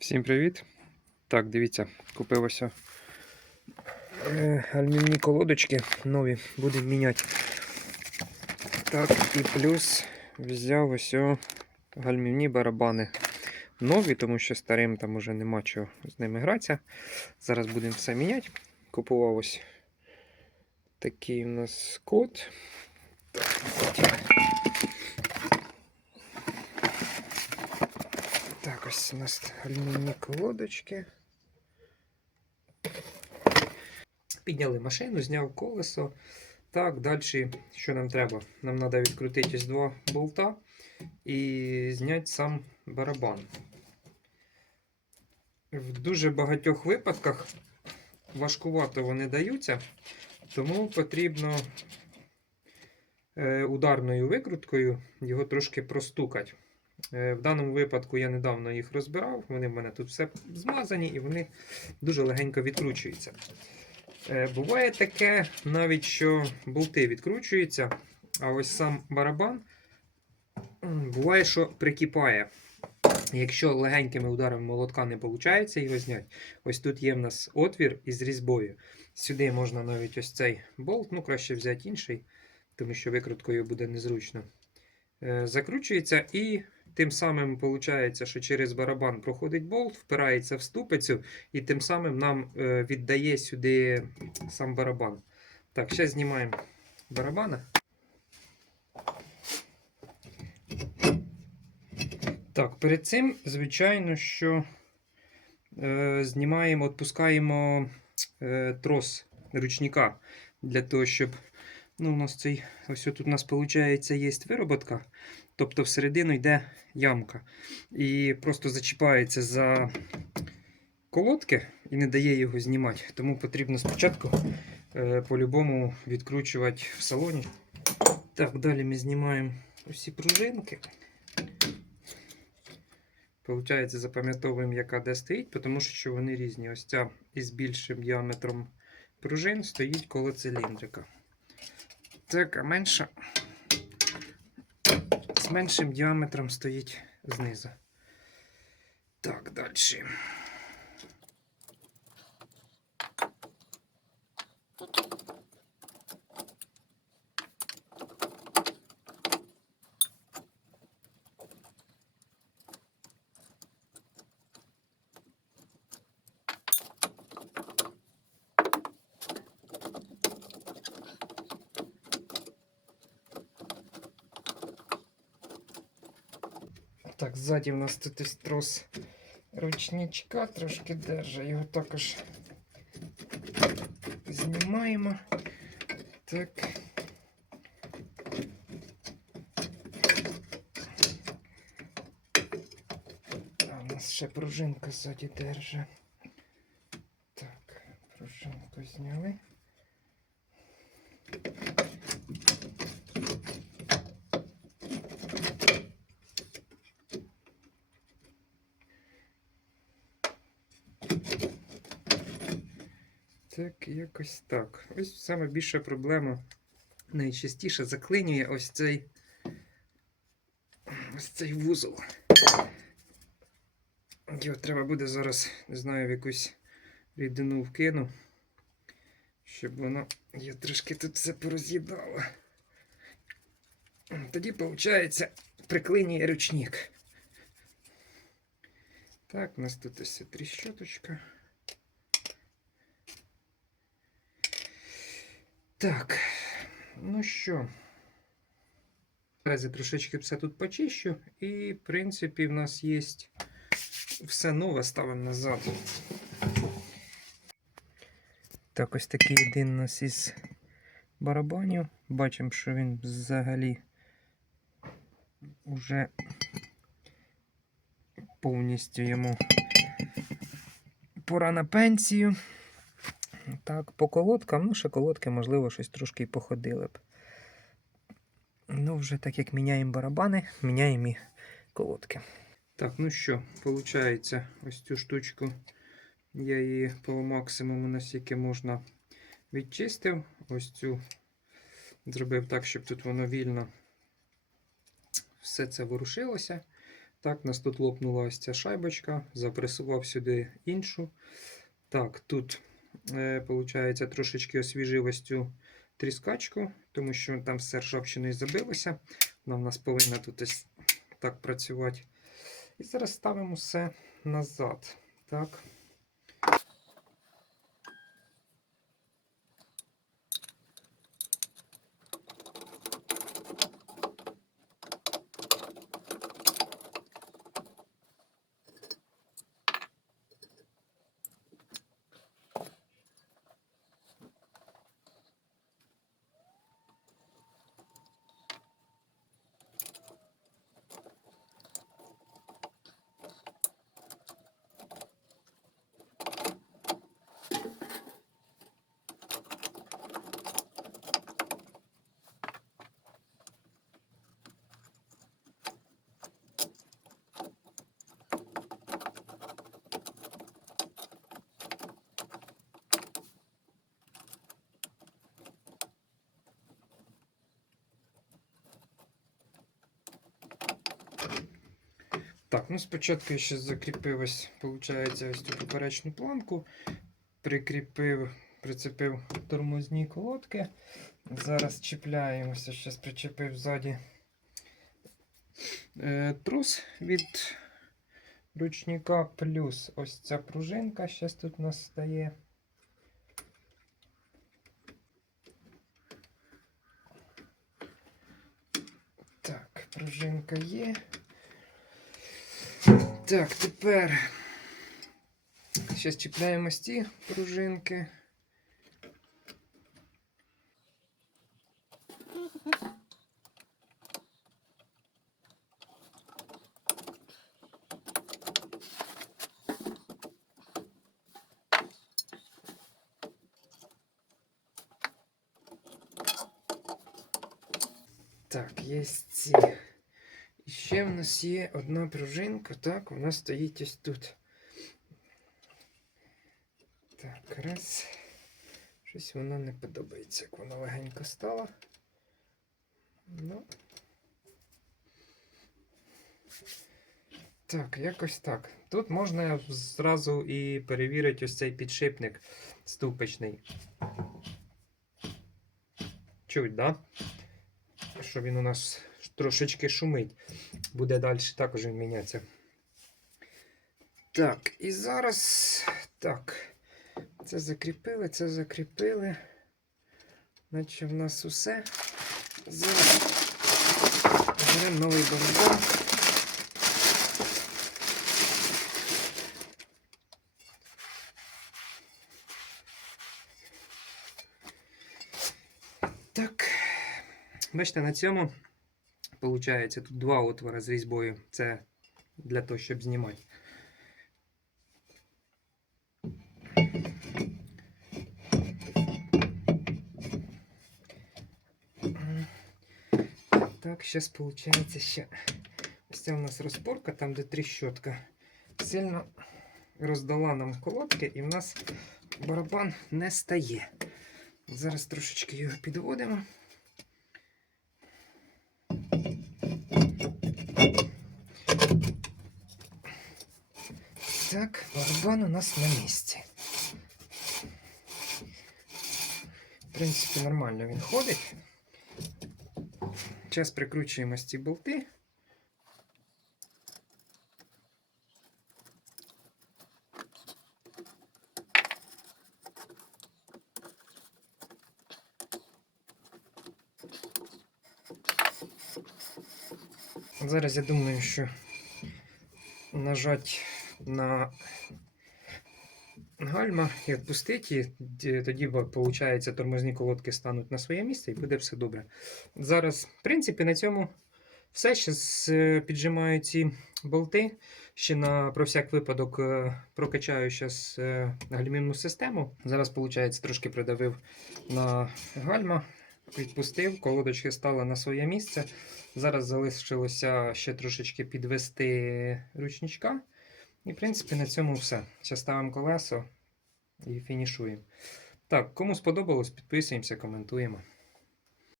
Всім привіт! Так, дивіться, купив ось е, колодочки нові, будемо міняти. Так, і плюс взяв ось гальмівні барабани. Нові, тому що старим там уже нема чого з ними гратися. Зараз будемо все міняти. Купував ось такий у нас код. Так, ось у нас алюмінні колодочки. Підняли машину, зняв колесо. Так, далі, що нам треба? Нам треба відкрутити ось два болта і зняти сам барабан. В дуже багатьох випадках важкувато вони даються, тому потрібно е, ударною викруткою його трошки простукати. Е, В даному випадку я недавно їх розбирав, вони в мене тут все змазані і вони дуже легенько відкручуються. Е, Буває таке, навіть що болти відкручуються, а ось сам барабан буває, що прикипає. Якщо легенькими ударами молотка не виходить його зняти, ось тут є в нас отвір із різьбою. Сюди можна навіть ось цей болт, ну краще взяти інший, тому що викруткою буде незручно. Е, Закручується і тим самим виходить, що через барабан проходить болт, впирається в ступицю, і тим самим нам е, віддає сюди сам барабан. Так, зараз знімаємо барабана. Так, перед цим, звичайно, що е, знімаємо, відпускаємо е, трос ручника для того, щоб. Ну, у нас цей, ось тут у нас виходить, є вироботка, тобто всередину йде ямка. І просто зачіпається за колодки і не дає його знімати. Тому потрібно спочатку е, по-любому відкручувати в салоні. Так, далі ми знімаємо усі пружинки. Получається, запам'ятовуємо, яка де стоїть, тому що вони різні. Ось ця із більшим діаметром пружин стоїть коло циліндрика. Так, а менша з меншим діаметром стоїть знизу. Так, далі. Так, ззаді у нас тут ось трос ручничка, трошки держа. Його також знімаємо. Так. А, у нас ще пружинка ззаді держа. Так, пружинку зняли. Так, якось так. Ось саме більша проблема найчастіше заклинює ось цей ось цей вузол. Його треба буде зараз, не знаю, в якусь рідину вкину, щоб воно я трошки тут все пороз'їдало. Тоді, виходить, приклинює ручник. Так, у нас тут ось тріщоточка. Так, ну що, зараз я трошечки все тут почищу, і, в принципі, в нас є все нове ставимо назад. Так, ось такий один у нас із барабанів. Бачимо, що він взагалі вже повністю йому пора на пенсію. Так, по колодкам, ну, ще колодки, можливо, щось трошки й походили б. Ну, вже так як міняємо барабани, міняємо і колодки. Так, ну що, виходить, ось цю штучку я її по максимуму, наскільки можна відчистив. Ось цю зробив так, щоб тут воно вільно все це ворушилося. Так, нас тут лопнула ось ця шайбочка, запресував сюди іншу. Так, тут, е, виходить, трошечки освіжив ось цю тріскачку, тому що там все ржавчиною забилося. Вона в нас повинна тут ось так працювати. І зараз ставимо все назад. Так. Так, ну спочатку я ще закріпив ось, виходить, ось цю поперечну планку, прикріпив, прицепив тормозні колодки. Зараз чіпляємося, зараз причепив ззаді е, трус від ручника, плюс ось ця пружинка зараз тут у нас стає. Так, пружинка є. Так, тепер зараз чіпляємо ось ці пружинки. Так, є ці. І ще в нас є одна пружинка, так, вона стоїть ось тут. Так, раз. Щось вона не подобається, як вона легенько стала. Ну. Так, якось так. Тут можна зразу і перевірити ось цей підшипник ступичний. Чуть, да? Що він у нас трошечки шумить. Буде далі також він мінятися. Так, і зараз. Так. Це закріпили, це закріпили. Наче в нас усе. Зараз беремо новий барабан. Так. Бачите, на цьому виходить тут два отвори з різьбою. Це для того, щоб знімати. Так, зараз виходить ще. Ось це у нас розпорка, там де тріщотка. Сильно роздала нам колодки і в нас барабан не стає. Зараз трошечки його підводимо. Так, барабан у нас на місці. В принципі, нормально він ходить. Зараз прикручуємо ці болти. Зараз я думаю, що нажать на гальма і відпустити, тоді виходить, тормозні колодки стануть на своє місце і буде все добре. Зараз, в принципі, на цьому все. Зараз піджимаю ці болти. Ще на про всяк випадок е, прокачаю зараз гальмівну систему. Зараз, виходить, трошки придавив на гальма, відпустив, колодочки стали на своє місце. Зараз залишилося ще трошечки підвести ручничка. І, в принципі, на цьому все. Зараз ставимо колесо і фінішуємо. Так, кому сподобалось, підписуємося, коментуємо.